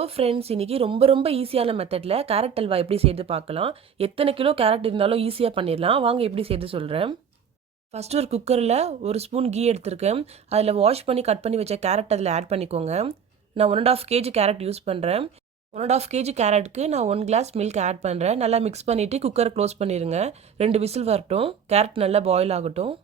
Hello friends, இன்னைக்கு ரொம்ப ஈஸியான மெத்தடில் கேரட் அல்வா எப்படி செய்து பார்க்கலாம். எத்தனை கிலோ கேரட் இருந்தாலும் ஈஸியாக பண்ணிடலாம். வாங்க எப்படி செய்து சொல்கிறேன். ஃபஸ்ட்டு ஒரு குக்கரில் ஒரு ஸ்பூன் கீ எடுத்திருக்கேன். அதில் வாஷ் பண்ணி கட் பண்ணி வச்ச கேரட் அதில் ஆட் பண்ணிக்கோங்க. நான் 1.5 கேஜி கேரட் யூஸ் பண்ணுறேன். 1.5 கேஜி கேரட்டுக்கு நான் 1 கிளாஸ் மில்க் ஆட் பண்ணுறேன். நல்லா மிக்ஸ் பண்ணிவிட்டு குக்கரை க்ளோஸ் பண்ணிடுங்க. 2 விசில் வரட்டும். கேரட் நல்லா பாயில் ஆகட்டும்.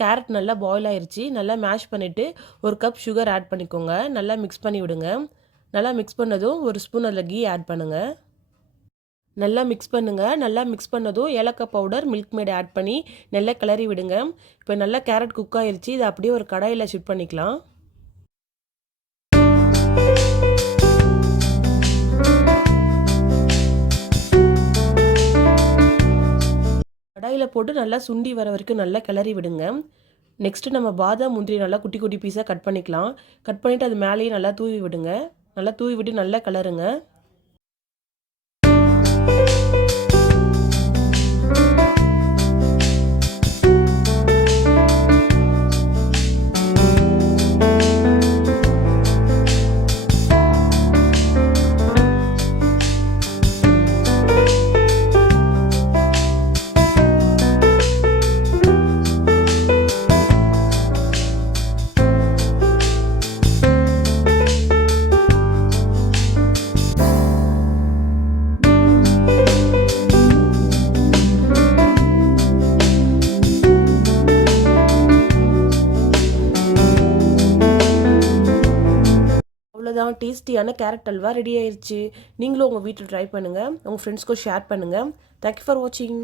கேரட் நல்லா பாயில் ஆயிடுச்சு. நல்லா மேஷ் பண்ணிவிட்டு ஒரு கப் சுகர் ஆட் பண்ணிக்கோங்க. நல்லா மிக்ஸ் பண்ணி விடுங்க. நல்லா மிக்ஸ் பண்ணதும் ஒரு ஸ்பூன் அதில் கீ ஆட் பண்ணுங்கள். நல்லா மிக்ஸ் பண்ணுங்கள். நல்லா மிக்ஸ் பண்ணதும் ஏலக்காய் பவுடர், மில்க் மேட் ஆட் பண்ணி நல்லா கிளறி விடுங்க. இப்போ நல்லா கேரட் குக் ஆயிடுச்சு. இதை அப்படியே ஒரு கடாயில் ஷிஃப்ட் பண்ணிக்கலாம். கடாயில் போட்டு நல்லா சுண்டி வர வரைக்கும் நல்லா கிளறி விடுங்க. நெக்ஸ்ட்டு நம்ம பாதாம் முந்திரி நல்லா குட்டி குட்டி பீஸாக கட் பண்ணிக்கலாம். கட் பண்ணிவிட்டு அது மேலேயே நல்லா தூவி விடுங்க. நல்லா தூவி விட்டு நல்லா கிளறுங்க. அவ்வளோதான், டேஸ்டியான கேரட் அல்வா ரெடி ஆயிடுச்சு. நீங்களும் உங்கள் வீட்டில் ட்ரை பண்ணுங்கள். உங்கள் ஃப்ரெண்ட்ஸ்க்கும் ஷேர் பண்ணுங்கள். தேங்க்யூ ஃபார் வாட்சிங்.